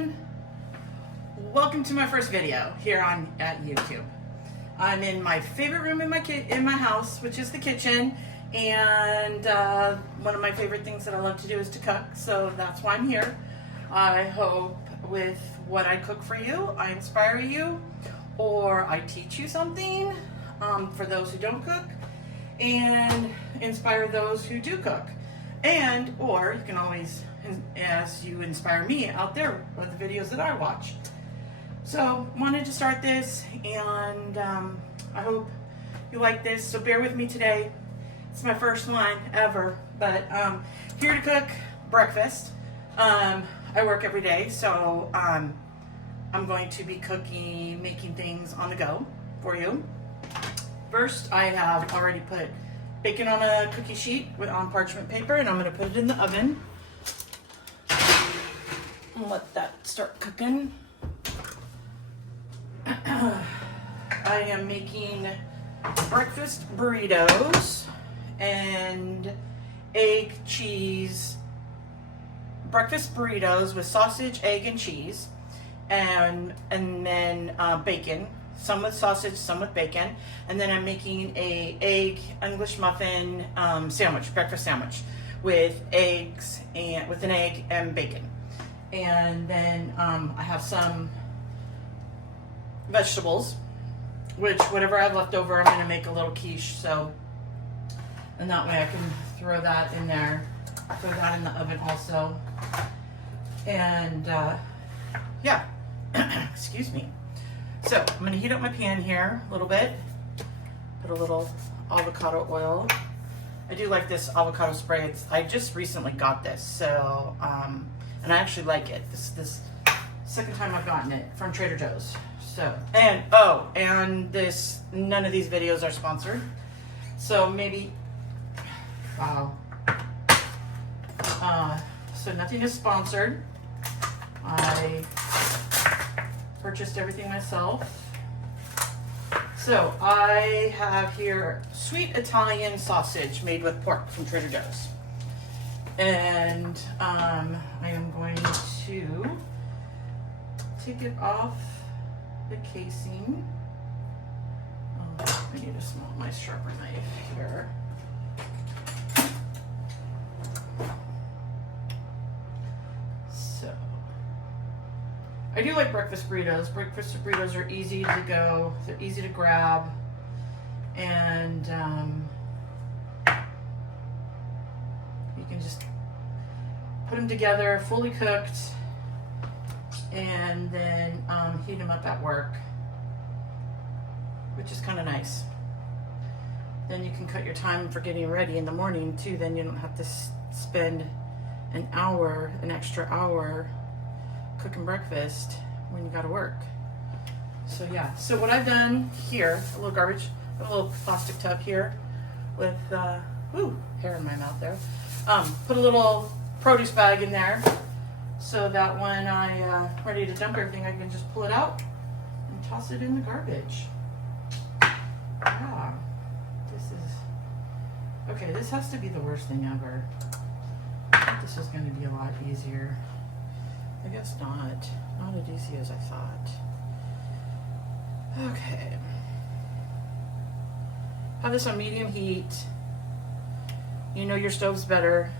everyone. Welcome to my first video here at YouTube. I'm in my favorite room in my house, which is the kitchen, and one of my favorite things that I love to do is to cook, so that's why I'm here. I hope with what I cook for you, I inspire you, or I teach you something for those who don't cook, and inspire those who do cook. And, or you can always, as you inspire me out there with the videos that I watch. So, wanted to start this, and I hope you like this. So bear with me today. It's my first one ever, but here to cook breakfast. I work every day, so I'm going to be making things on the go for you. First, I have already put bacon on a cookie sheet on parchment paper, and I'm going to put it in the oven and let that start cooking. I am making breakfast burritos and egg cheese breakfast burritos with sausage, egg, and cheese, and then bacon. Some with sausage, some with bacon, and then I'm making a egg English muffin sandwich, breakfast sandwich, with eggs and with an egg and bacon. And then I have some vegetables, which whatever I have left over, I'm going to make a little quiche. So, and that way I can throw that in there, throw that in the oven also. And yeah, excuse me. So I'm going to heat up my pan here a little bit, put a little avocado oil. I do like this avocado spray. I just recently got this, so and I actually like it. This second time I've gotten it from Trader Joe's. So, and this, none of these videos are sponsored, so maybe, wow. So nothing is sponsored. I purchased everything myself. So I have here sweet Italian sausage made with pork from Trader Joe's. And I am going to take it off the casing. Oh, I need my sharper knife here. So I do like breakfast burritos. Breakfast burritos are easy to go. They're easy to grab, and you can just put them together, fully cooked, and then heat them up at work, which is kind of nice. Then you can cut your time for getting ready in the morning too. Then you don't have to spend an extra hour cooking breakfast when you gotta work. So yeah, so what I've done here, a little garbage, a little plastic tub here with hair in my mouth there. Put a little produce bag in there so that when I ready to dump everything, I can just pull it out and toss it in the garbage. Yeah, okay, this has to be the worst thing ever. I thought this was going to be a lot easier. I guess not as easy as I thought. Okay, have this on medium heat. You know your stove's better,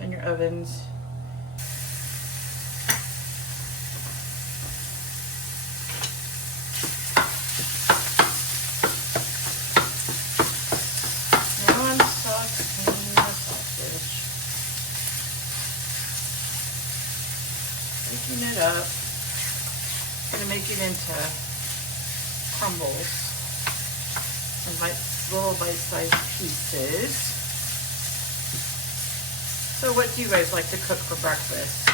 and your ovens. Now I'm sauteing the sausage, making it up. I'm gonna make it into crumbles and little bite-sized pieces. So what do you guys like to cook for breakfast?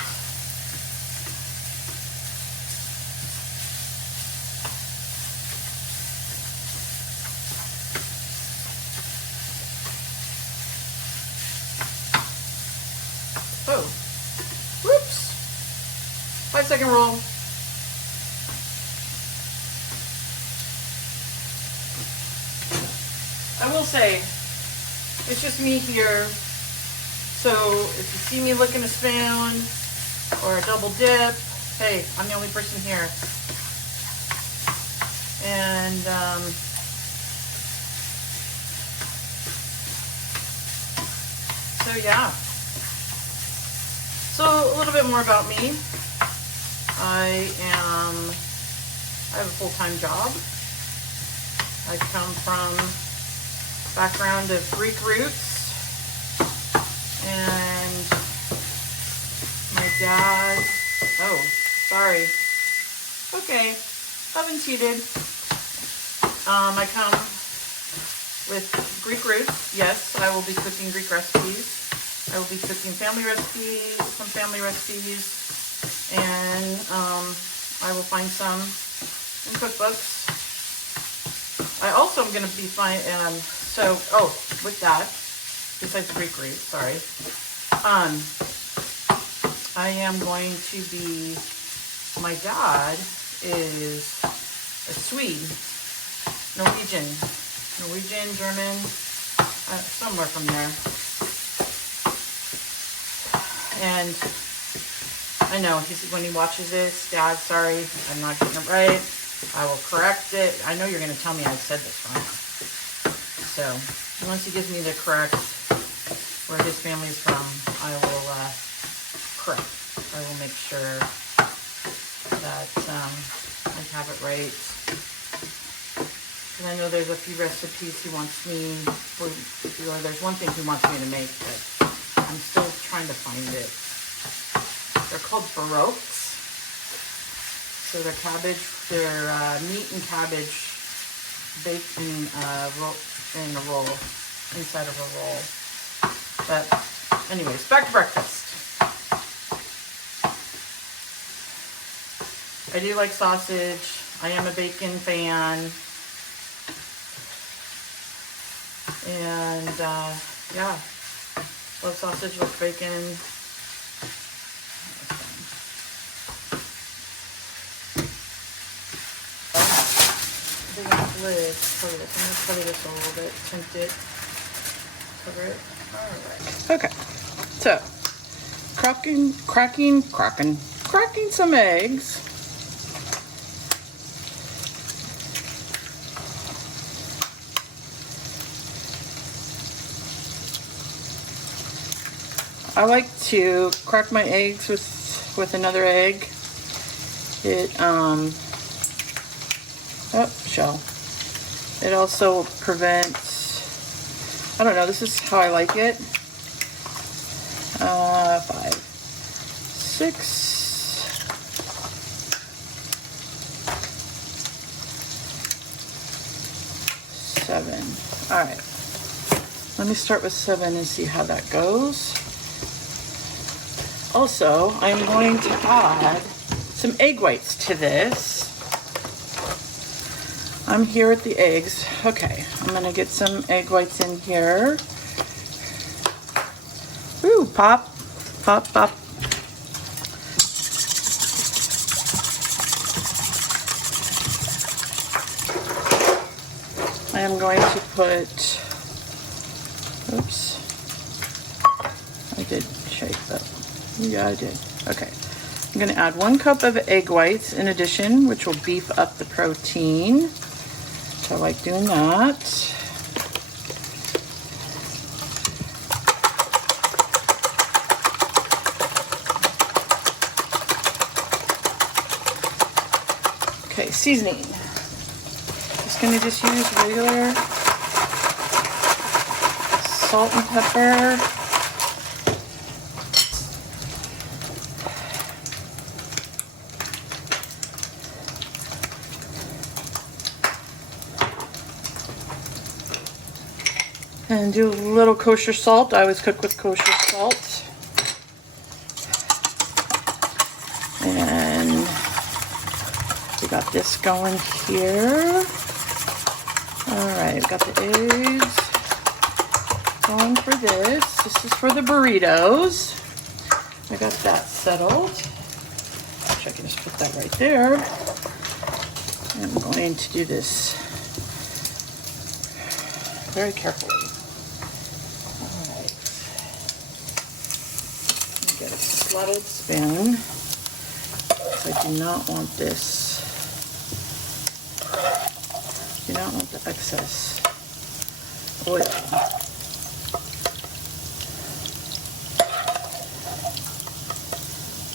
Oh, whoops. 5-second roll. I will say, it's just me here, so if you see me licking a spoon, or a double dip. Hey, I'm the only person here. And so yeah. So a little bit more about me. I have a full-time job. I come from a background of Greek roots, and my dad, oh, sorry. Okay, oven's heated. I come with Greek roots. Yes, I will be cooking Greek recipes. I will be cooking family recipes, some family recipes, and I will find some in cookbooks. I also am going to be with that, besides Greek roots, sorry, I am going to be, my dad is a Swede, Norwegian, German, somewhere from there. And I know when he watches this, Dad, sorry, I'm not getting it right. I will correct it. I know you're going to tell me I said this wrong. So once he gives me the correct where his family's from, I will correct. I will make sure that I have it right. And I know there's a few recipes he wants me, or there's one thing he wants me to make, but I'm still trying to find it. They're called Burritos. So they're meat and cabbage baked in a roll, inside of a roll. But anyways, back to breakfast. I do like sausage. I am a bacon fan. And yeah, love sausage with bacon. Lid, cover this. I'm going to cover this a little bit, tint it, cover it. Alright. Okay, so cracking some eggs. I like to crack my eggs with another egg. Shell. It also prevents, I don't know, this is how I like it. 5, 6, 7. All right. Let me start with 7 and see how that goes. Also, I'm going to add some egg whites to this. I'm here with the eggs. Okay, I'm gonna get some egg whites in here. Ooh, pop, pop, pop. I am going to put, oops, I did shake that. Yeah, I did. Okay. I'm gonna add 1 cup of egg whites in addition, which will beef up the protein. I like doing that. Okay, seasoning. Just gonna use regular salt and pepper. And do a little kosher salt. I always cook with kosher salt. And we got this going here. All right, got the eggs going for this. This is for the burritos. I got that settled. Actually, I can just put that right there. I'm going to do this very carefully. All right. Let me get a flatted spoon. I do not want this. Do not want the excess oil.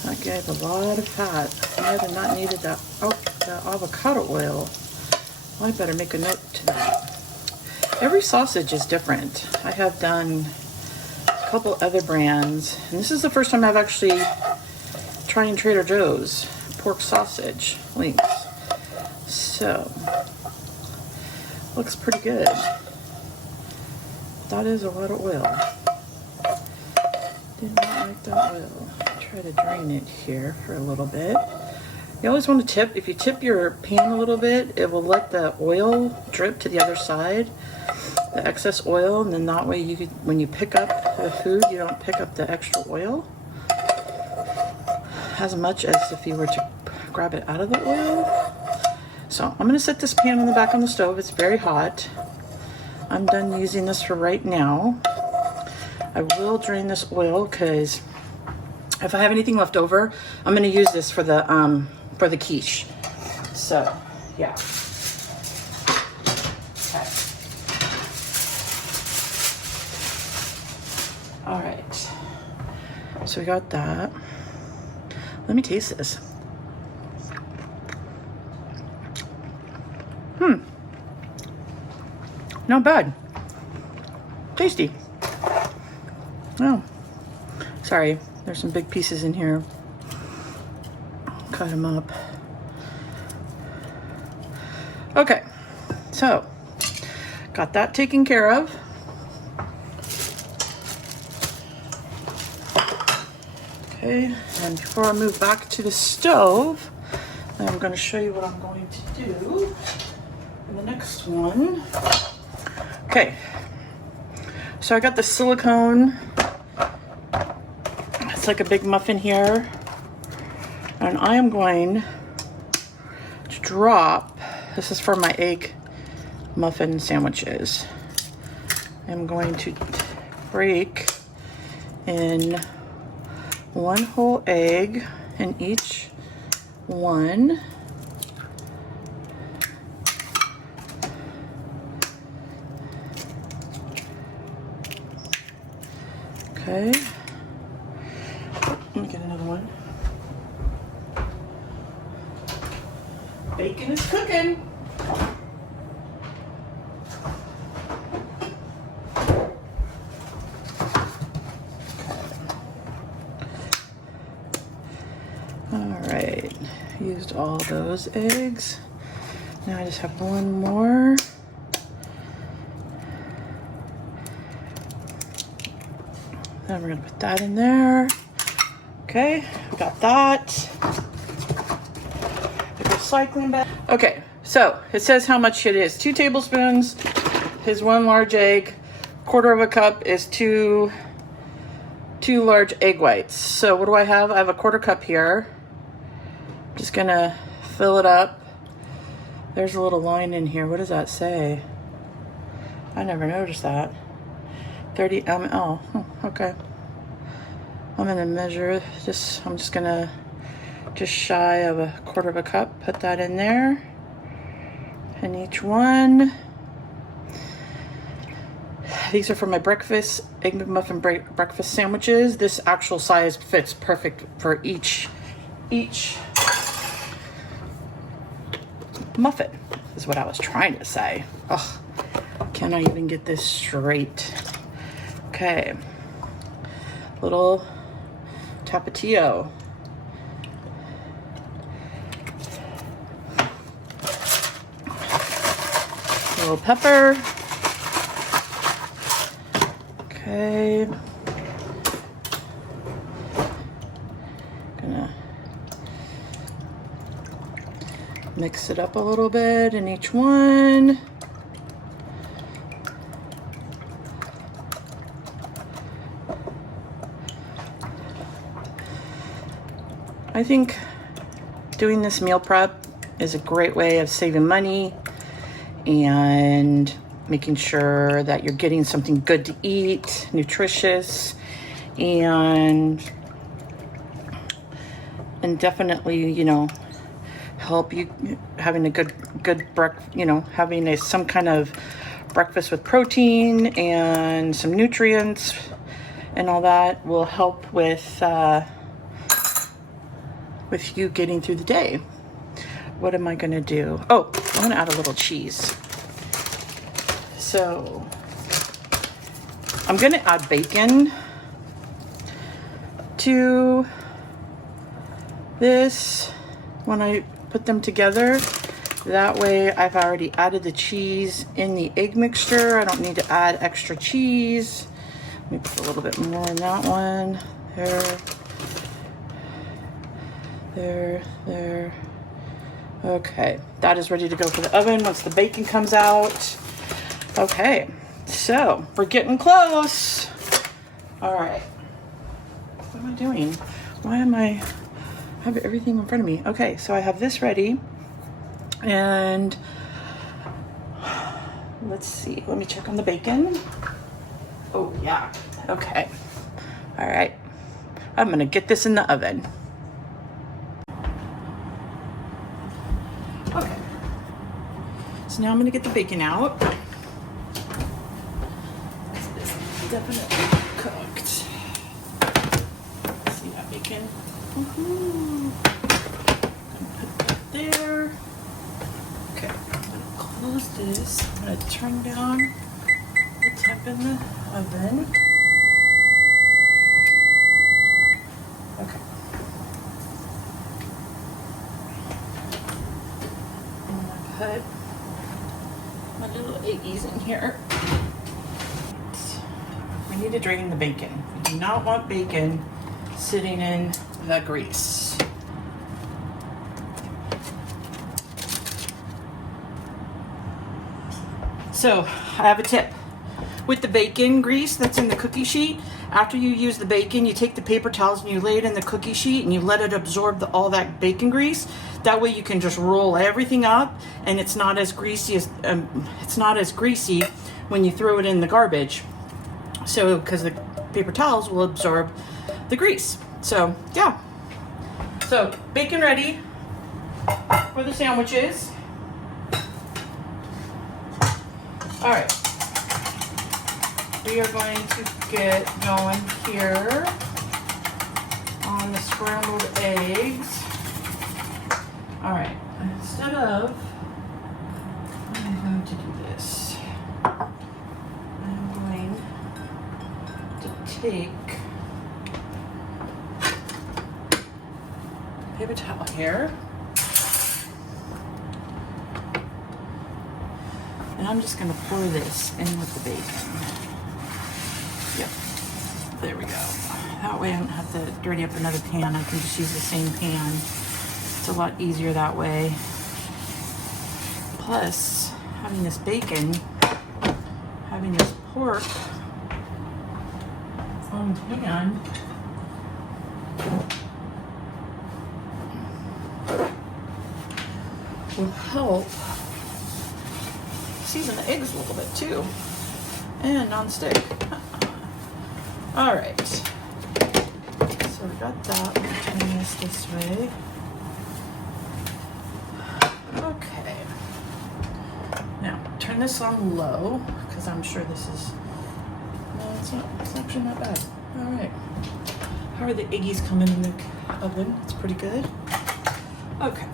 That gave a lot of fat. I might have not needed that. Oh, the avocado oil. Well, I better make a note to that. Every sausage is different. I have done a couple other brands, and this is the first time I've actually tried Trader Joe's pork sausage links. So, looks pretty good. That is a lot of oil. Did not like that oil. Try to drain it here for a little bit. You always want to tip. If you tip your pan a little bit, it will let the oil drip to the other side, the excess oil, and then that way you could, when you pick up the food, you don't pick up the extra oil as much as if you were to grab it out of the oil. So I'm going to set this pan on the back on the stove. It's very hot. I'm done using this for right now. I will drain this oil because if I have anything left over, I'm going to use this for the quiche. So, yeah. Okay. All right. So we got that. Let me taste this. Not bad. Tasty. Oh, sorry. There's some big pieces in here. Cut them up. Okay, so got that taken care of. Okay, and before I move back to the stove, I'm going to show you what I'm going to do in the next one. Okay, so I got the silicone. It's like a big muffin here. And I am going to drop, this is for my egg muffin sandwiches. I'm going to break in one whole egg in each one. Okay. Let me get another one. Bacon is cooking. All right, used all those eggs. Now I just have one more. Then we're gonna put that in there. Okay, we got that. The recycling bag. Okay, so it says how much it is. 2 tablespoons is 1 large egg. 1/4 of a cup is two large egg whites. So what do I have? I have a 1/4 cup here. Just gonna fill it up. There's a little line in here. What does that say? I never noticed that. 30 ml. Oh, okay. I'm gonna measure this. I'm just gonna just shy of a 1/4 of a cup. Put that in there. And each one. These are for my breakfast egg McMuffin breakfast sandwiches. This actual size fits perfect for each muffin. Is what I was trying to say. Ugh, can I even get this straight? Okay, little tapatio. Little pepper. Okay. Gonna mix it up a little bit in each one. I think doing this meal prep is a great way of saving money and making sure that you're getting something good to eat, nutritious, and and definitely, you know, help you having a good having some kind of breakfast with protein and some nutrients and all that will help with you getting through the day. What am I gonna do? Oh, I'm gonna add a little cheese. So I'm gonna add bacon to this when I put them together. That way I've already added the cheese in the egg mixture. I don't need to add extra cheese. Let me put a little bit more in that one. There. Okay, that is ready to go for the oven once the bacon comes out. Okay, so we're getting close. All right, what am I doing? Why am I have everything in front of me? Okay, so I have this ready, and let's see. Let me check on the bacon. Oh yeah. Okay. All right. I'm gonna get this in the oven. Okay. So now I'm gonna get the bacon out. This is definitely cooked. See that bacon? Woohoo! Gonna put that there. Okay. I'm gonna close this. I'm gonna turn down the temp in the oven. Okay. I'm gonna put my little eggies in here. We need to drain the bacon. We do not want bacon sitting in the grease. So I have a tip. With the bacon grease that's in the cookie sheet, after you use the bacon, you take the paper towels and you lay it in the cookie sheet and you let it absorb all that bacon grease. That way you can just roll everything up and it's not as greasy when you throw it in the garbage. So, because the paper towels will absorb the grease. So, yeah. So, bacon ready for the sandwiches. All right. We are going to get going here on the scrambled eggs. All right, instead of, I'm going to do this. I'm going to take a paper towel here. And I'm just gonna pour this in with the bacon. Yep, there we go. That way I don't have to dirty up another pan. I can just use the same pan. It's a lot easier that way. Plus, having this bacon, having this pork on the pan, will help season the eggs a little bit too. And non-stick. All right, so we got that. I'm turning this way. Okay. Now turn this on low because I'm sure this is. No, it's actually not bad. All right. How are the eggies coming in the oven? It's pretty good. Okay.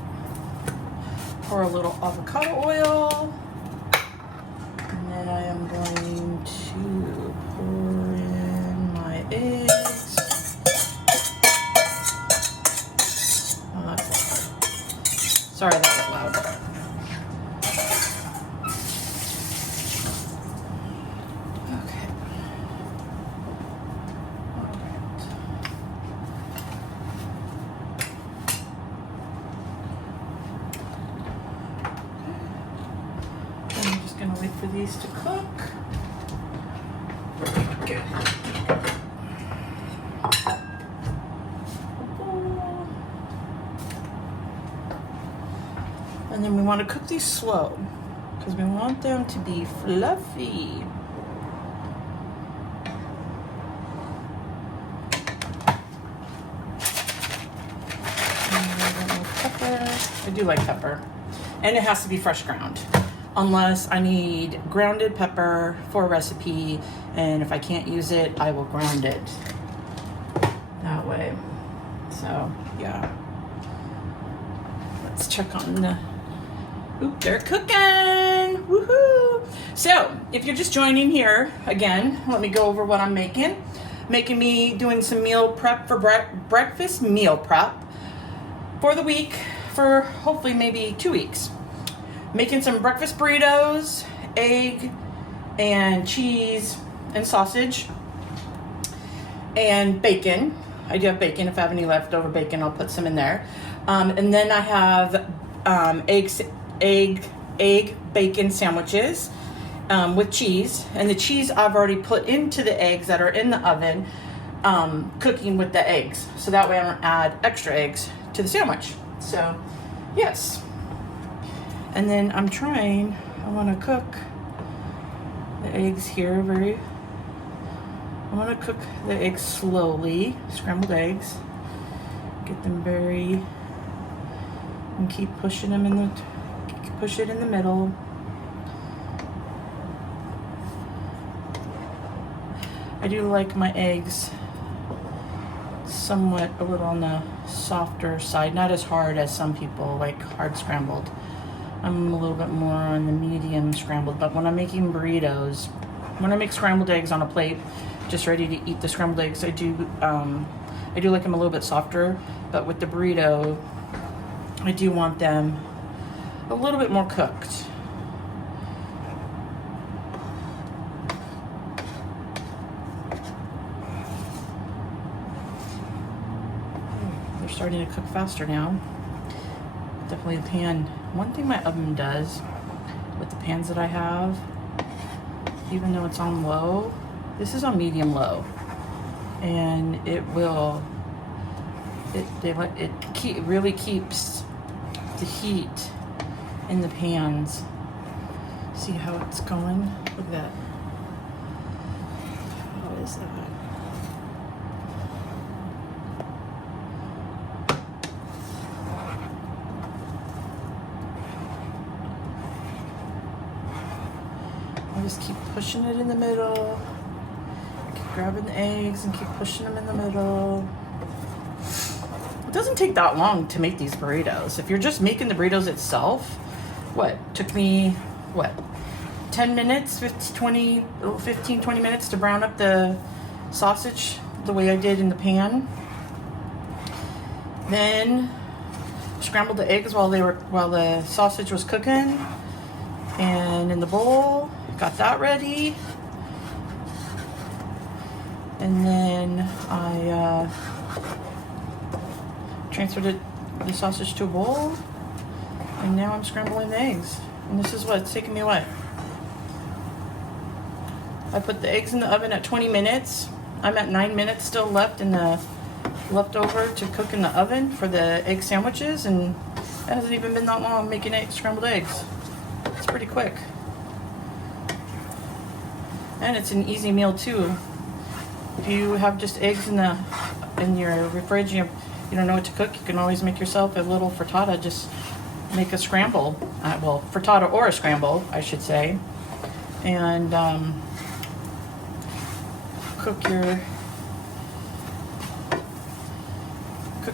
Pour a little avocado oil, and then I am going to pour in my eggs. Oh, that's loud. Sorry, that was loud. Okay. All right. I'm just gonna wait for these to cook. Okay. And then we want to cook these slow because we want them to be fluffy. I do like pepper. And it has to be fresh ground. Unless I need grounded pepper for a recipe, and if I can't use it, I will ground it that way. So, yeah. Let's check on the... Oop, they're cooking! Woohoo! So, if you're just joining here, again, let me go over what I'm making. Doing some meal prep for breakfast meal prep for the week, for hopefully maybe 2 weeks. Making some breakfast burritos, egg and cheese and sausage and bacon. I do have bacon. If I have any leftover bacon, I'll put some in there. And then I have egg bacon sandwiches with cheese. And the cheese I've already put into the eggs that are in the oven, cooking with the eggs. So that way I don't add extra eggs to the sandwich. So, yes. And then I want to cook the eggs here I want to cook the eggs slowly, scrambled eggs. Get them and keep pushing them push it in the middle. I do like my eggs somewhat a little on the softer side, not as hard as some people like hard scrambled. I'm a little bit more on the medium scrambled, but when I'm making burritos, when I make scrambled eggs on a plate, just ready to eat the scrambled eggs, I do like them a little bit softer, but with the burrito, I do want them a little bit more cooked. They're starting to cook faster now. Definitely the pan. One thing my oven does with the pans that I have, even though it's on low, this is on medium low, and it really keeps the heat in the pans. See how it's going? Look at that. How is that? I just keep pushing it in the middle. Keep grabbing the eggs and keep pushing them in the middle. It doesn't take that long to make these burritos. If you're just making the burritos itself, took me 10 minutes, 15, 20 minutes to brown up the sausage the way I did in the pan. Then scrambled the eggs while the sausage was cooking, and in the bowl. Got that ready, and then I transferred the sausage to a bowl, and now I'm scrambling the eggs. And this is it's taking me I put the eggs in the oven at 20 minutes. I'm at 9 minutes still left in the leftover to cook in the oven for the egg sandwiches, and it hasn't even been that long making scrambled eggs. It's pretty quick. And it's an easy meal too. If you have just eggs in your fridge, you don't know what to cook, you can always make yourself a little frittata. Just make a scramble, frittata or a scramble, I should say, and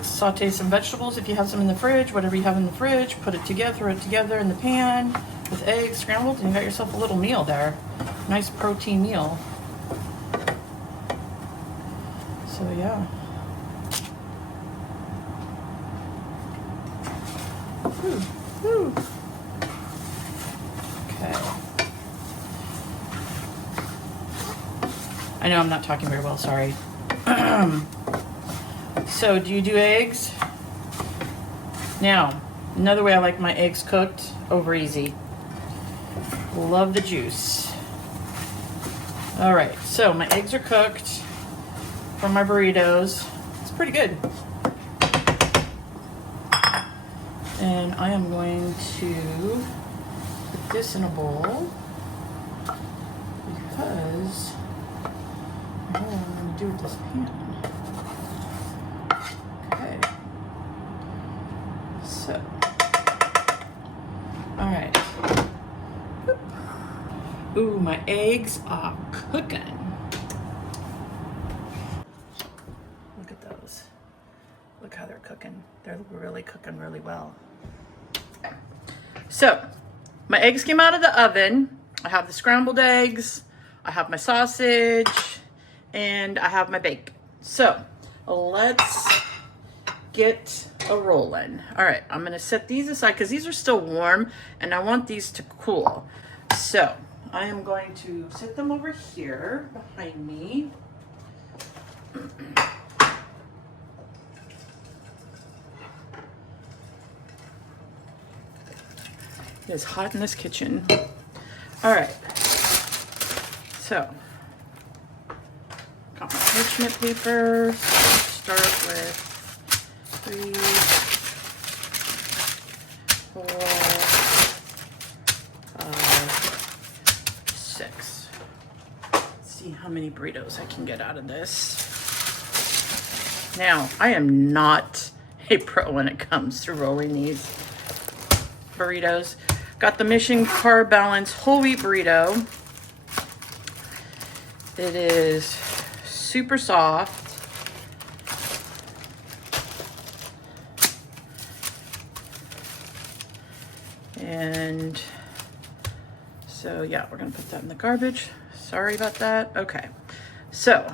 saute some vegetables if you have some in the fridge. Whatever you have in the fridge, throw it together in the pan with eggs scrambled, and you got yourself a little meal there. Nice protein meal. So yeah. Woo. Okay. I know I'm not talking very well, sorry. So, do you do eggs? Now, another way I like my eggs cooked, over easy. Love the juice. All right, so my eggs are cooked for my burritos. It's pretty good. And I am going to put this in a bowl because I don't know what I'm going to do with this pan. Okay. So, my eggs are cooking. Look at those. Look how they're cooking. They're really cooking really well. Okay. So, my eggs came out of the oven. I have the scrambled eggs, I have my sausage, and I have my bacon. So, let's get a rolling. All right, I'm gonna set these aside because these are still warm and I want these to cool. So, I am going to set them over here behind me. It is hot in this kitchen. All right, so got my parchment paper. Start with 3, 4, 5, 6. Let's see how many burritos I can get out of this. Now, I am not a pro when it comes to rolling these burritos. Got the Mission Carb Balance whole wheat burrito. It is super soft. And so yeah, we're gonna put that in the garbage. Sorry about that. Okay, so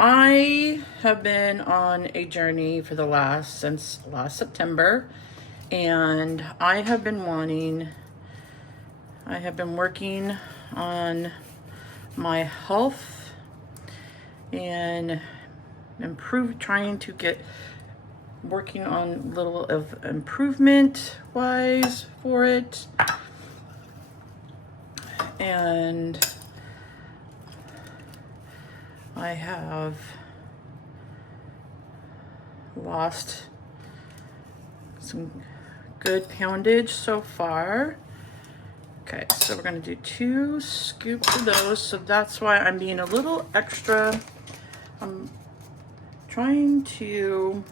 I have been on a journey for since last September, and I have been working on my health and trying to get working on little of improvement wise for it. And I have lost some good poundage so far. Okay, so we're gonna do 2 scoops of those. So that's why I'm being a little extra. I'm trying to,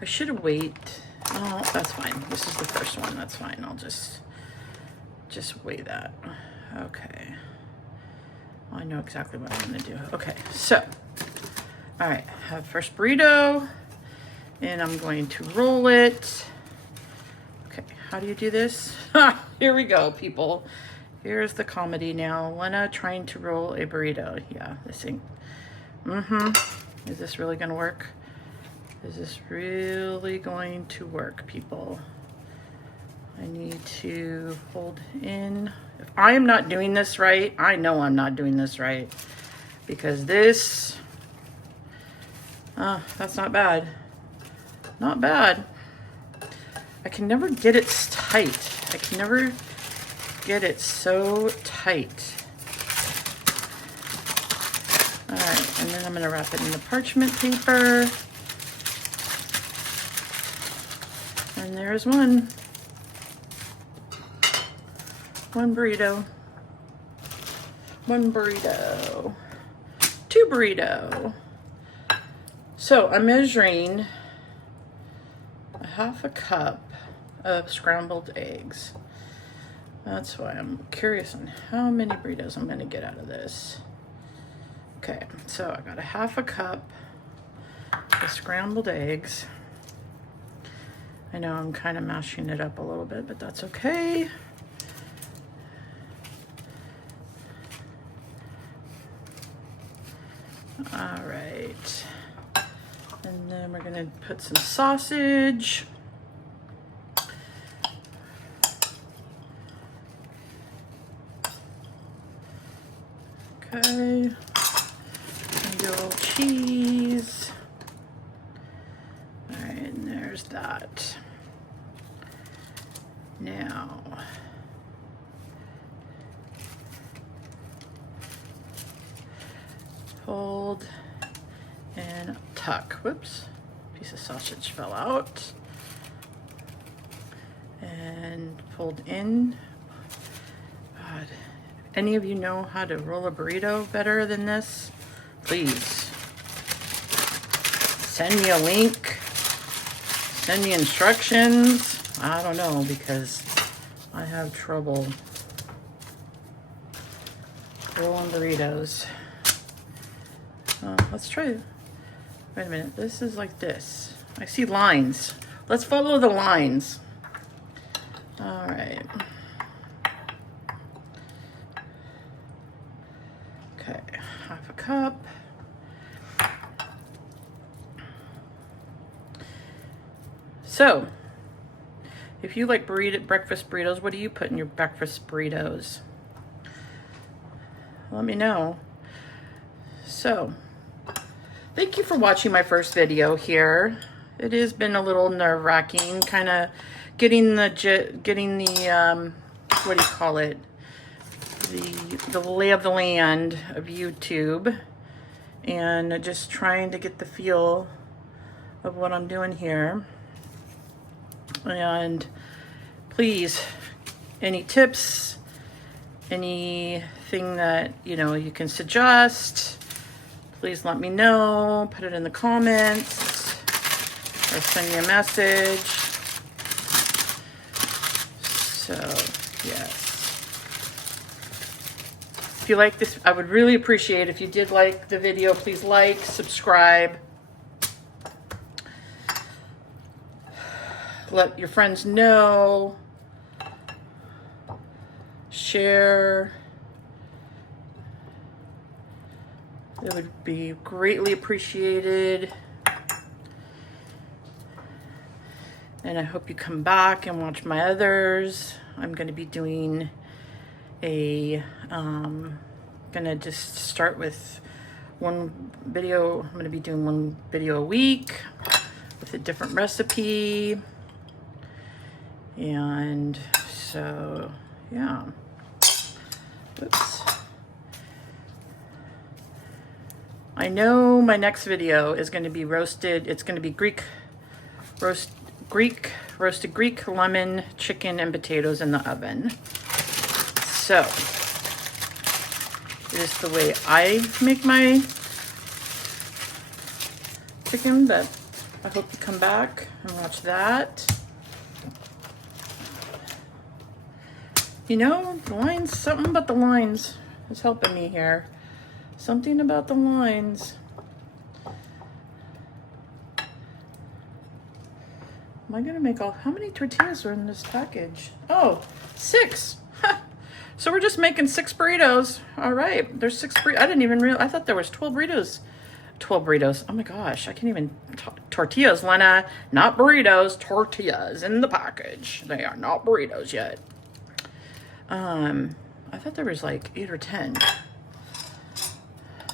I should have waited. Oh, that's fine. This is the first one, that's fine. I'll just weigh that. Okay. I know exactly what I'm gonna do. Okay, so, all right, have first burrito, and I'm going to roll it. Okay, how do you do this? Here we go, people. Here's the comedy now. Lena trying to roll a burrito. Yeah, this thing. Is this really gonna work? Is this really going to work, people? I need to hold in. If I am not doing this right, I know I'm not doing this right. Because this, that's not bad. Not bad. I can never get it tight. I can never get it so tight. All right, and then I'm gonna wrap it in the parchment paper. And there's one. One burrito. One burrito. 2 burrito. So I'm measuring a 1/2 cup of scrambled eggs. That's why I'm curious on how many burritos I'm gonna get out of this. Okay, so I got a 1/2 cup of scrambled eggs. I know I'm kind of mashing it up a little bit, but that's okay. All right. And then we're gonna put some sausage. Okay. And a little cheese. All right, and there's that. Now, fold and tuck. Whoops, piece of sausage fell out. And fold in. God, any of you know how to roll a burrito better than this? Please send me a link. Send me instructions. I don't know, because I have trouble rolling burritos. Let's try. Wait a minute. This is like this. I see lines. Let's follow the lines. All right. Okay, half a cup. So, if you like breakfast burritos, what do you put in your breakfast burritos? Let me know. So, thank you for watching my first video here. It has been a little nerve-wracking, kind of getting the what do you call it? The lay of the land of YouTube, and just trying to get the feel of what I'm doing here. And please, any tips, anything that you can suggest, please let me know. Put it in the comments or send me a message. So yes, if you like this, I would really appreciate if you did like the video. Please like, subscribe, let your friends know, share. It would be greatly appreciated. And I hope you come back and watch my others. I'm going to be doing gonna just start with one video. I'm going to be doing one video a week with a different recipe. And so, yeah. Oops. I know my next video is going to be roasted. It's going to be roasted Greek lemon chicken and potatoes in the oven. So, it is the way I make my chicken, but I hope you come back and watch that. The lines, something about the lines is helping me here. Something about the lines. Am I gonna make how many tortillas are in this package? Oh, 6. So we're just making 6 burritos. All right, there's 6 burritos. I didn't even realize, I thought there was 12 burritos. 12 burritos. Oh my gosh, I can't even, tortillas, Lena, not burritos, tortillas in the package. They are not burritos yet. I thought there was like 8 or 10.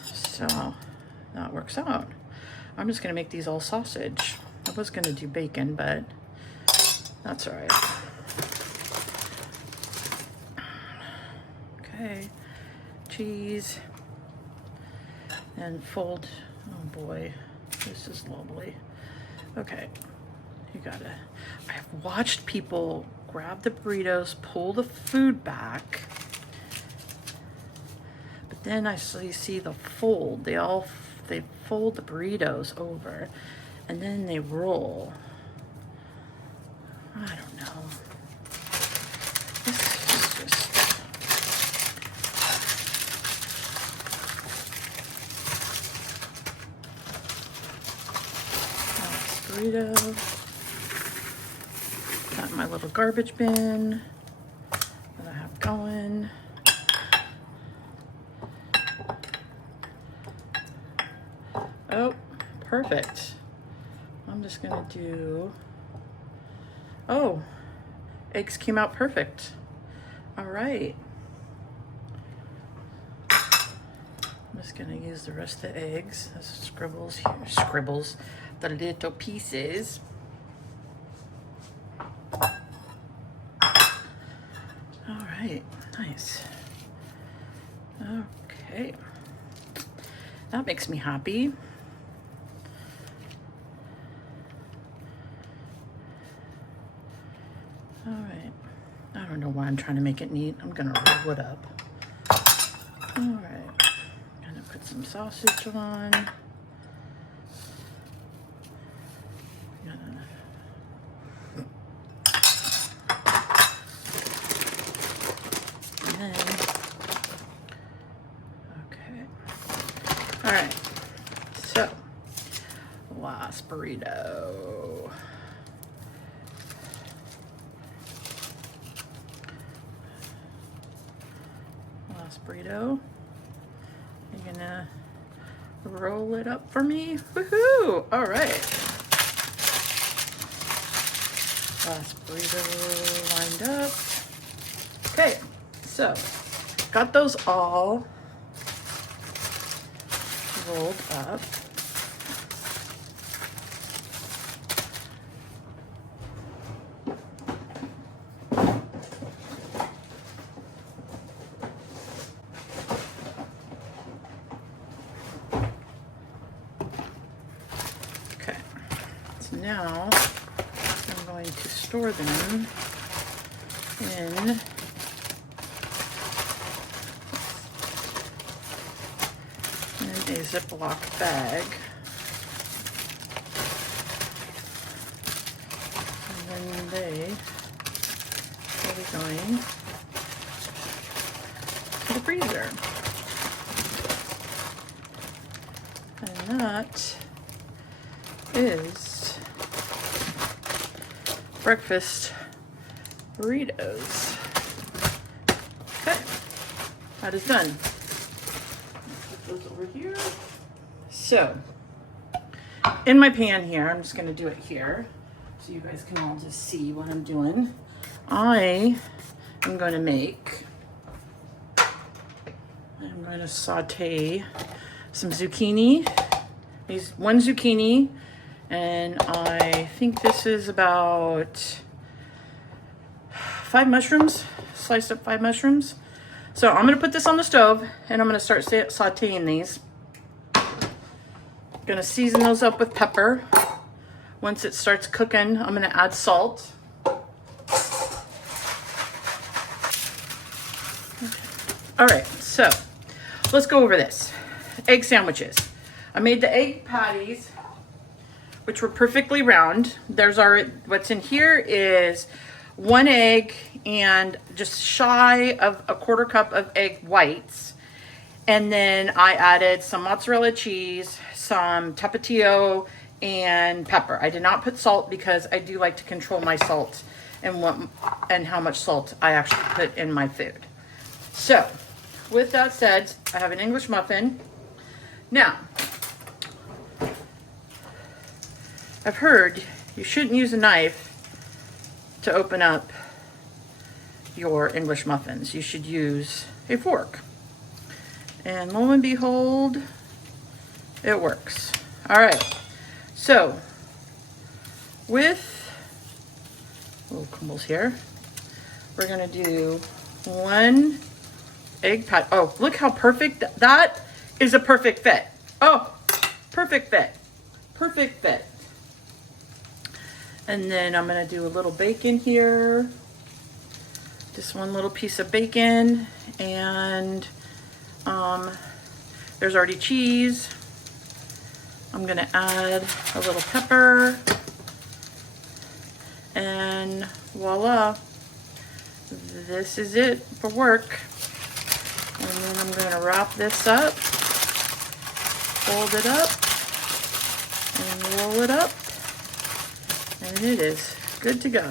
So that works out. I'm just gonna make these all sausage. I was gonna do bacon, but that's all right. Okay, cheese, and fold. Oh boy, this is lovely. Okay, I have watched people grab the burritos, pull the food back, but then I see the fold. They fold the burritos over, and then they roll. I don't know. This is just... burrito. Got my little garbage bin that I have going. Oh, perfect. I'm just gonna do, oh, eggs came out perfect. All right. I'm just gonna use the rest of the eggs as scribbles here, the little pieces. All right, nice. Okay, that makes me happy. All right, I don't know why I'm trying to make it neat. I'm gonna roll it up. All right, gonna put some sausage on. All right, so last burrito. Last burrito. You're gonna roll it up for me. Woohoo! All right. Last burrito lined up. Okay, so got those all rolled up. Okay, so now I'm going to store them in a Ziploc bag. And then they will be going to the freezer. And that is breakfast burritos. Okay, that is done. Put those over here. So, in my pan here, I'm just going to do it here so you guys can all just see what I'm doing. I am going to make, I'm going to saute some zucchini. One zucchini, and I think this is about 5 mushrooms, sliced up 5 mushrooms. So I'm gonna put this on the stove and I'm gonna start sauteing these. Gonna season those up with pepper. Once it starts cooking, I'm gonna add salt. Okay. All right, so let's go over this. Egg sandwiches. I made the egg patties, which were perfectly round. There's what's in here is 1 egg and just shy of a 1/4 cup of egg whites. And then I added some mozzarella cheese, some tapatio, and pepper. I did not put salt because I do like to control my salt and how much salt I actually put in my food. So, with that said, I have an English muffin. Now, I've heard you shouldn't use a knife to open up your English muffins. You should use a fork. And lo and behold, it works. All right, so with little crumbles here, we're gonna do 1 egg pat. Oh, look how perfect that is. A perfect fit. Oh, perfect fit. Perfect fit. And then I'm gonna do a little bacon here. Just 1 little piece of bacon, and there's already cheese. I'm gonna add a little pepper, and voila, this is it for work. And then I'm gonna wrap this up, fold it up, and roll it up. And it is good to go.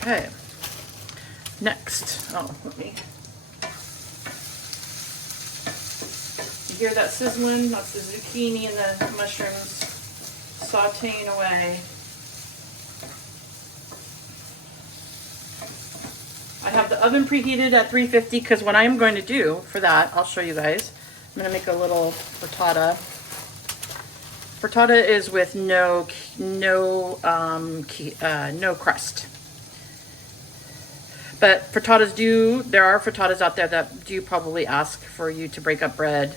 Okay. Next. Oh, let me. You hear that sizzling? That's the zucchini and the mushrooms sauteing away. I have the oven preheated at 350 because what I'm going to do for that, I'll show you guys. I'm going to make a little frittata. Frittata is with no crust. But frittatas there are frittatas out there that do probably ask for you to break up bread.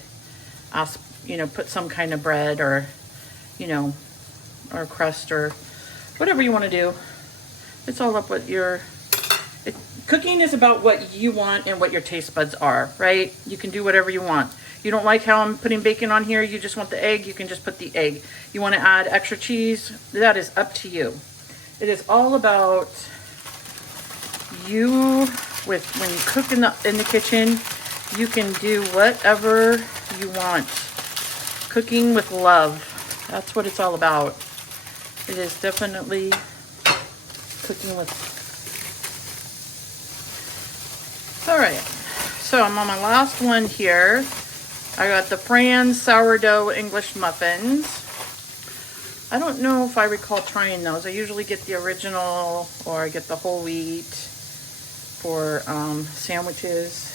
Put some kind of bread or crust or whatever you want to do. It's all up what cooking is about what you want and what your taste buds are, right? You can do whatever you want. You don't like how I'm putting bacon on here, you just want the egg, you can just put the egg. You want to add extra cheese, that is up to you. It is all about you when you cook in the kitchen, you can do whatever you want. Cooking with love. That's what it's all about. It is definitely cooking with. All right, so I'm on my last one here. I got the Fran's sourdough English muffins. I don't know if I recall trying those. I usually get the original or I get the whole wheat for sandwiches.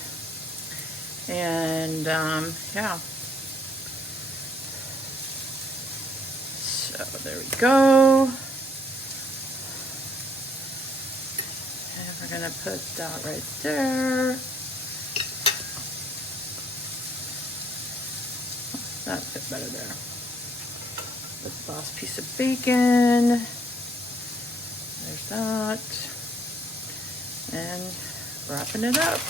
And yeah. So there we go. And we're gonna put that right there. That fit better there. Put the last piece of bacon. There's that. And wrapping it up.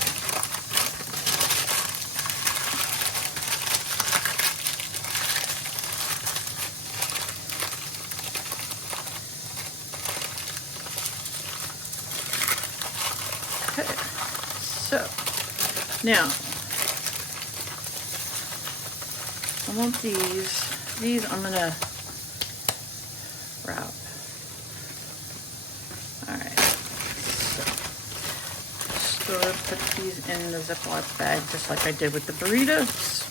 Okay, so now I want these I'm gonna wrap. All right, so put these in the Ziploc bag just like I did with the burritos.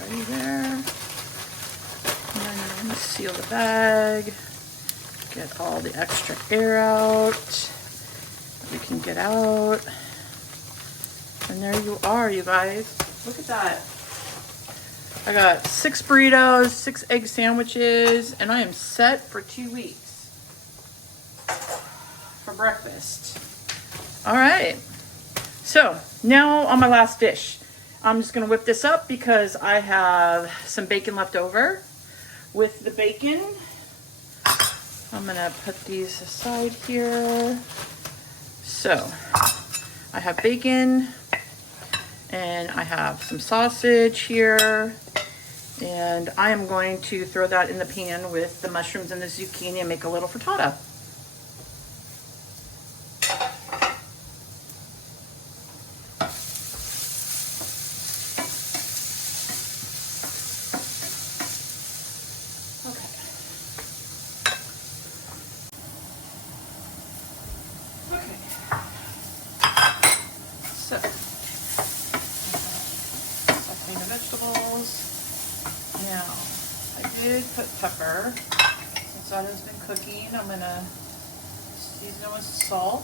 Ready there. And then I'm gonna seal the bag. Get all the extra air out. We can get out. And there you are, you guys. Look at that. I got 6 burritos, 6 egg sandwiches, and I am set for 2 weeks for breakfast. All right. So now on my last dish. I'm just gonna whip this up because I have some bacon left over. With the bacon, I'm gonna put these aside here. So I have bacon and I have some sausage here, and I am going to throw that in the pan with the mushrooms and the zucchini and make a little frittata. So, sauteing the vegetables. Now, I did put pepper. Since that has been cooking, I'm gonna season it with salt.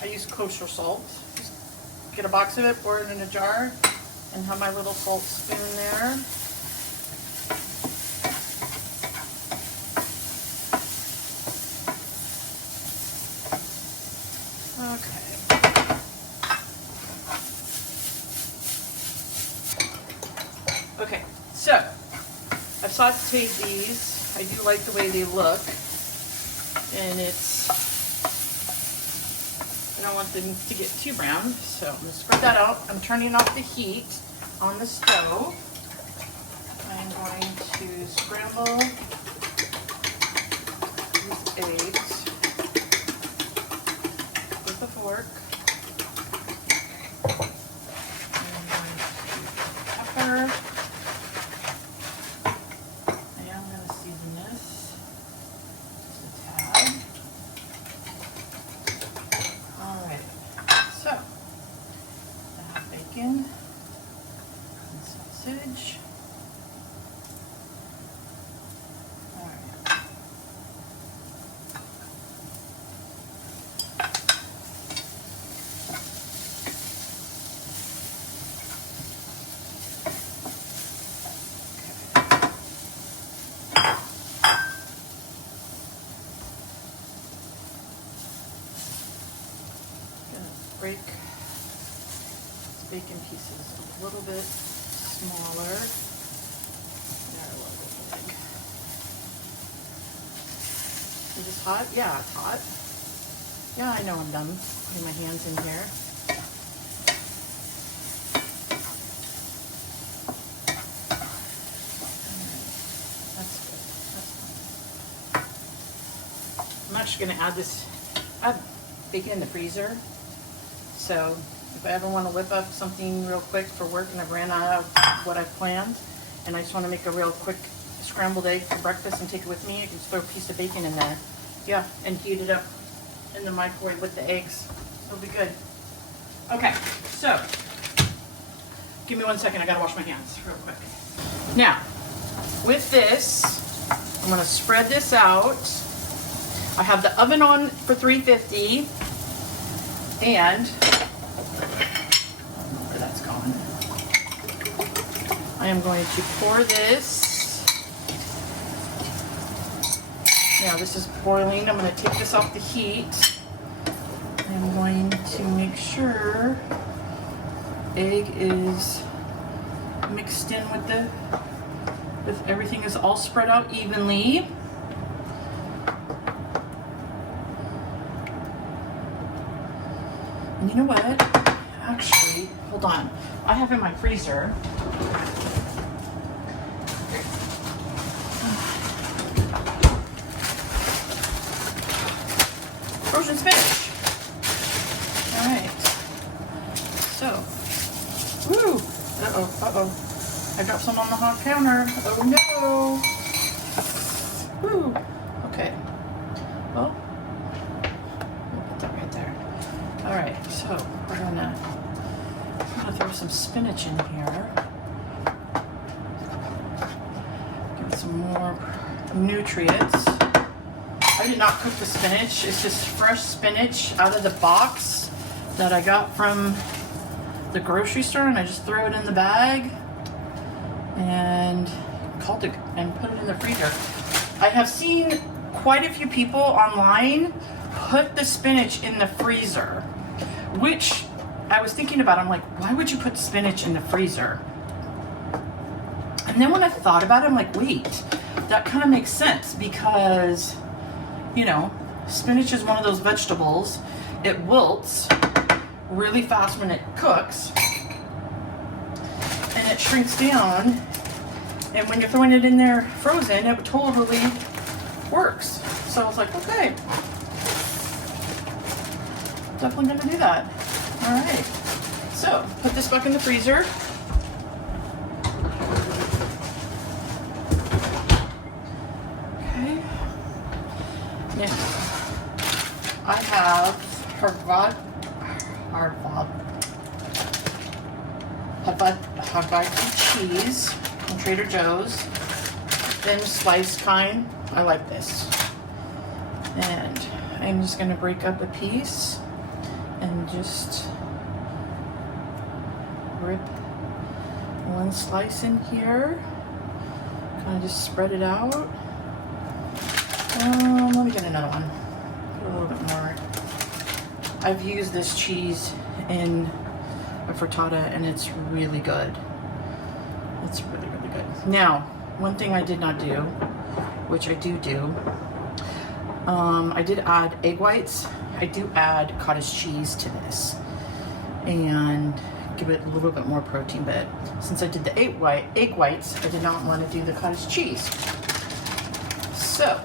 I use kosher salt. Just get a box of it, pour it in a jar, and have my little salt spoon there. Okay. Okay, so I've sauteed these. I do like the way they look, and I don't want them to get too brown, so I'm gonna spread that out. I'm turning off the heat on the stove. I'm going to scramble these eggs with a fork. I'm going to pepper. And I'm going to season this just a tad. Alright, so I have bacon and sausage. Break bacon pieces a little bit smaller. They're a little big. Is this hot? Yeah, it's hot. Yeah, I know I'm done. Putting my hands in here. actually going to add this. I have bacon in the freezer, so if I ever want to whip up something real quick for work and I've ran out of what I've planned, and I just want to make a real quick scrambled egg for breakfast and take it with me, I can just throw a piece of bacon in there. Yeah, and heat it up in the microwave with the eggs. It'll be good. Okay, so give me 1 second. I gotta wash my hands real quick. Now, with this, I'm gonna spread this out. I have the oven on for 350, and where that's gone. I am going to pour this. Now this is boiling. I'm going to take this off the heat. I'm going to make sure egg is mixed in with everything is all spread out evenly. And you know what? Actually, hold on. I have in my freezer frozen spinach. All right. So, woo. Uh-oh. I dropped some on the hot counter. Oh no. Woo. Okay. Well, we'll put that right there. All right. So we're gonna throw some spinach in here. Give it some more nutrients. I did not cook the spinach. It's just fresh spinach out of the box that I got from the grocery store, and I just threw it in the bag and put it in the freezer. I have seen quite a few people online put the spinach in the freezer, which I was thinking about. I'm like, why would you put spinach in the freezer? And then when I thought about it, I'm like, wait, that kind of makes sense because, you know, spinach is one of those vegetables. It wilts really fast when it cooks, and it shrinks down. And when you're throwing it in there frozen, it totally works. So I was like, okay, definitely gonna do that. All right. So put this back in the freezer. Okay. Now, I have Havarti cheese from Trader Joe's. Thin sliced kind. I like this. And I'm just going to break up a piece and just rip one slice in here. Kind of just spread it out. Let me get another one. Put a little bit more. I've used this cheese in a frittata and it's really good. It's really, really good. Now, one thing I did not do, which I do, I did add egg whites. I do add cottage cheese to this and give it a little bit more protein, but since I did the egg whites, I did not want to do the cottage cheese. So,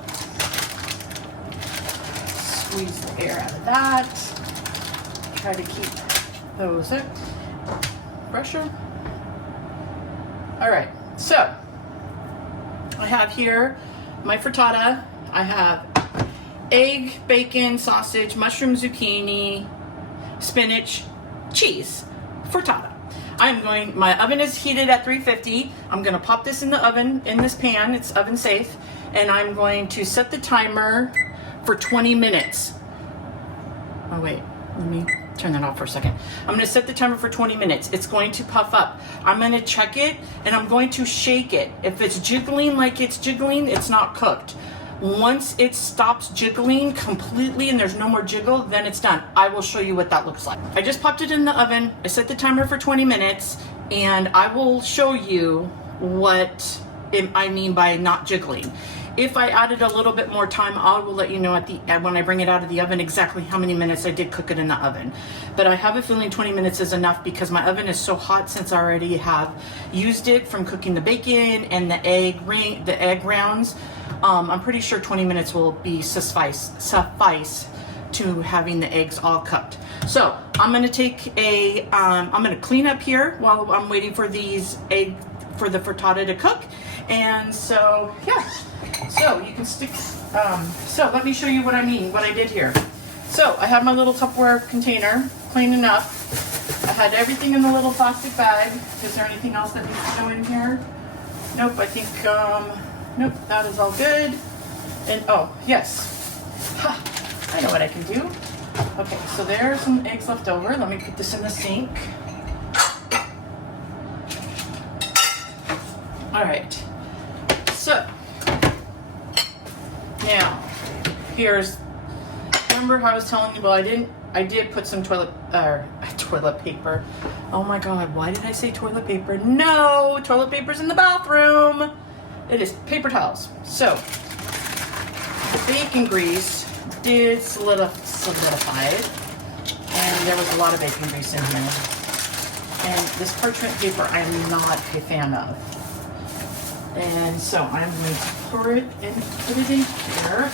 squeeze the air out of that. Try to keep those pressure. All right, so I have here my frittata. I have egg, bacon, sausage, mushroom, zucchini, spinach, cheese, frittata. My oven is heated at 350. I'm gonna pop this in the oven, in this pan, it's oven safe, and I'm going to set the timer for 20 minutes. Oh wait, let me turn that off for a second. I'm gonna set the timer for 20 minutes. It's going to puff up. I'm gonna check it and I'm going to shake it. If it's jiggling like it's jiggling, it's not cooked. Once it stops jiggling completely and there's no more jiggle, then it's done. I will show you what that looks like. I just popped it in the oven. I set the timer for 20 minutes and I will show you what I mean by not jiggling. If I added a little bit more time, I will let you know when I bring it out of the oven exactly how many minutes I did cook it in the oven. But I have a feeling 20 minutes is enough because my oven is so hot since I already have used it from cooking the bacon and the egg rounds. I'm pretty sure 20 minutes will be suffice to having the eggs all cooked. So I'm gonna take a, I'm gonna clean up here while I'm waiting for the frittata to cook. And so, yeah, so you can stick, so let me show you what I did here. So I had my little Tupperware container cleaning up. I had everything in the little plastic bag. Is there anything else that needs to go in here? Nope, I think, nope, that is all good. And, oh, yes. Ha, I know what I can do. Okay, so there's some eggs left over. Let me put this in the sink. All right, so now here's, remember how I was telling you, well, I did put some toilet paper. Oh my God, why did I say toilet paper? No, toilet paper's in the bathroom. It is paper towels. So the bacon grease did solidify, and there was a lot of bacon grease in here. And this parchment paper I'm not a fan of. And so I'm going to put it in here.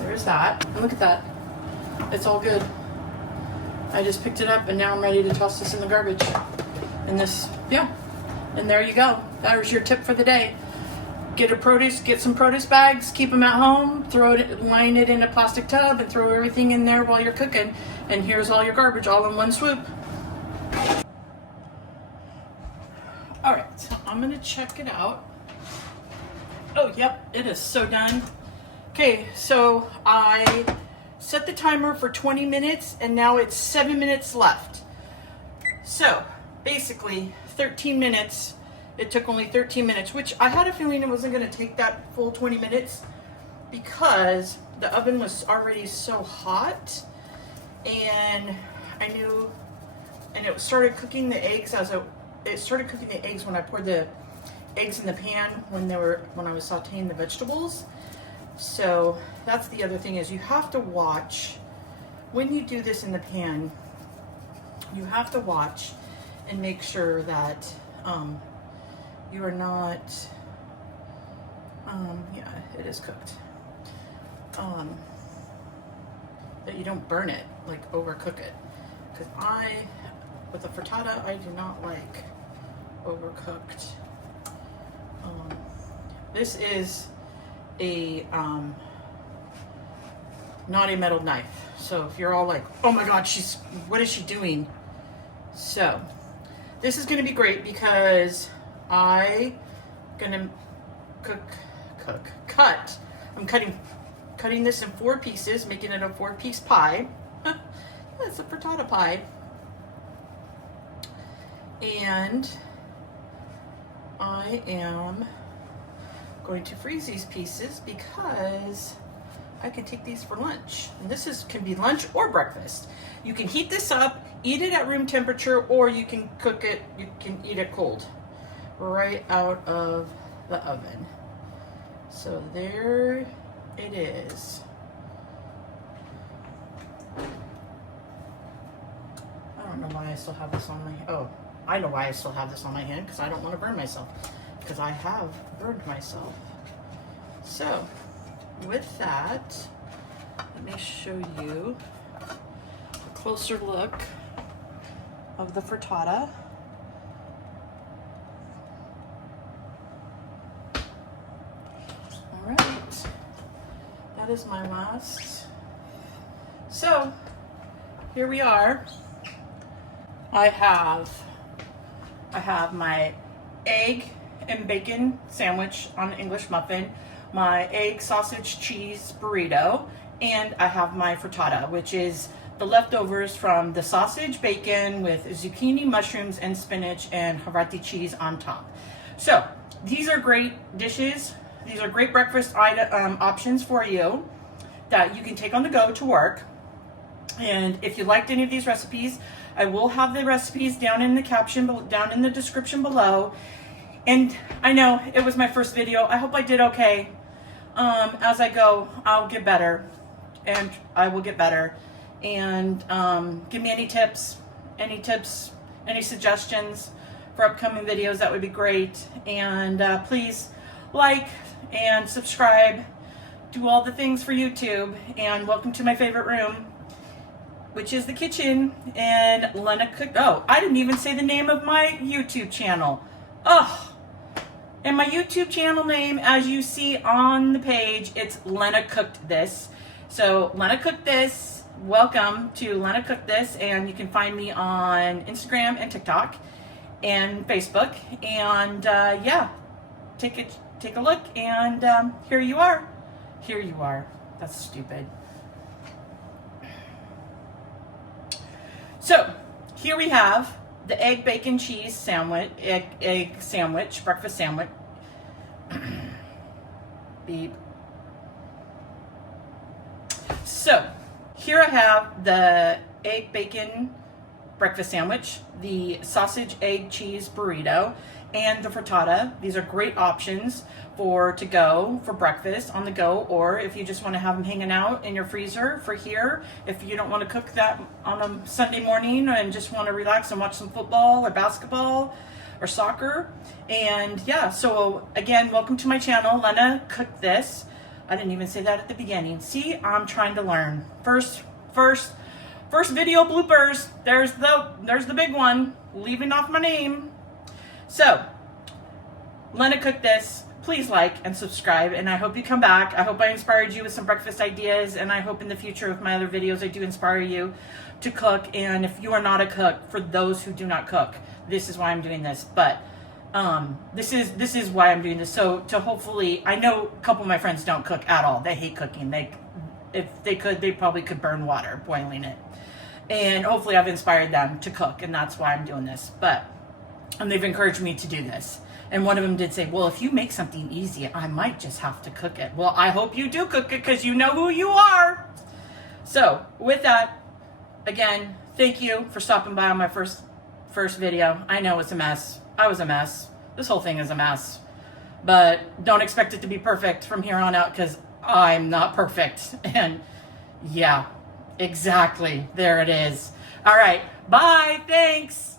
There's that. And look at that. It's all good. I just picked it up and now I'm ready to toss this in the garbage. And this, yeah. And there you go. That was your tip for the day. Get some produce bags, keep them at home, line it in a plastic tub and throw everything in there while you're cooking. And here's all your garbage all in one swoop. All right, so I'm gonna check it out. Oh, yep, it is so done. Okay, so I set the timer for 20 minutes and now it's 7 minutes left. So basically 13 minutes. It took only 13 minutes, which I had a feeling it wasn't gonna take that full 20 minutes because the oven was already so hot, and I knew, and it started cooking the eggs when I poured the eggs in the pan when I was sauteing the vegetables. So that's the other thing, is you have to watch when you do this in the pan. You have to watch and make sure that you are not, yeah, it is cooked. That you don't burn it, like overcook it. Because with a frittata, I do not like overcooked. This is a, not a metal knife. So if you're all like, oh my God, what is she doing? So this is gonna be great because I'm gonna cut. I'm cutting this in 4 pieces, making it a 4-piece pie. It's a frittata pie. And I am going to freeze these pieces because I can take these for lunch. And this can be lunch or breakfast. You can heat this up, eat it at room temperature, or you can cook it, you can eat it cold, right out of the oven. So there it is. I don't know why I still have this on my, oh, I know why I still have this on my hand, because I don't want to burn myself, because I have burned myself. So with that, let me show you a closer look of the frittata. All right, that is my last. So here we are. I have my egg and bacon sandwich on an English muffin, my egg, sausage, cheese burrito, and I have my frittata, which is the leftovers from the sausage bacon with zucchini, mushrooms, and spinach, and Havarti cheese on top. So these are great dishes. These are great breakfast options for you that you can take on the go to work. And if you liked any of these recipes, I will have the recipes down in the caption, down in the description below. And I know it was my first video. I hope I did okay. As I go, I'll get better, and I will get better. And give me any tips, any suggestions for upcoming videos. That would be great. And please like, and subscribe. Do all the things for YouTube. And welcome to my favorite room, which is the kitchen. And Lena cooked. Oh, I didn't even say the name of my YouTube channel. Oh, and my YouTube channel name, as you see on the page, it's Lena Cooked This. So Lena Cooked This. Welcome to Lena Cooked This, and you can find me on Instagram and TikTok and Facebook. And yeah, take a look. And here you are. Here you are. That's stupid. So here we have the egg, bacon, cheese sandwich, egg sandwich, breakfast sandwich. Beep. So here I have the egg, bacon breakfast sandwich, the sausage, egg, cheese burrito, and the frittata. These are great options for to go for breakfast on the go, or if you just want to have them hanging out in your freezer for here. If you don't want to cook that on a Sunday morning and just want to relax and watch some football or basketball or soccer. And yeah, so again, welcome to my channel, Lena Cooked This. I didn't even say that at the beginning. See, I'm trying to learn. First video bloopers. There's the big one, leaving off my name. So, Lena Cooked This. Please like and subscribe, and I hope you come back. I hope I inspired you with some breakfast ideas, and I hope in the future with my other videos I do inspire you to cook. And if you are not a cook, for those who do not cook, this is why I'm doing this. But this is why I'm doing this. So to hopefully, I know a couple of my friends don't cook at all. They hate cooking. If they could, they probably could burn water boiling it. And hopefully I've inspired them to cook, and that's why I'm doing this. And they've encouraged me to do this. And one of them did say, well, if you make something easy, I might just have to cook it. Well, I hope you do cook it, because you know who you are. So with that, again, thank you for stopping by on my first video. I know it's a mess. I was a mess. This whole thing is a mess. But don't expect it to be perfect from here on out, because I'm not perfect. And yeah, exactly. There it is. All right. Bye. Thanks.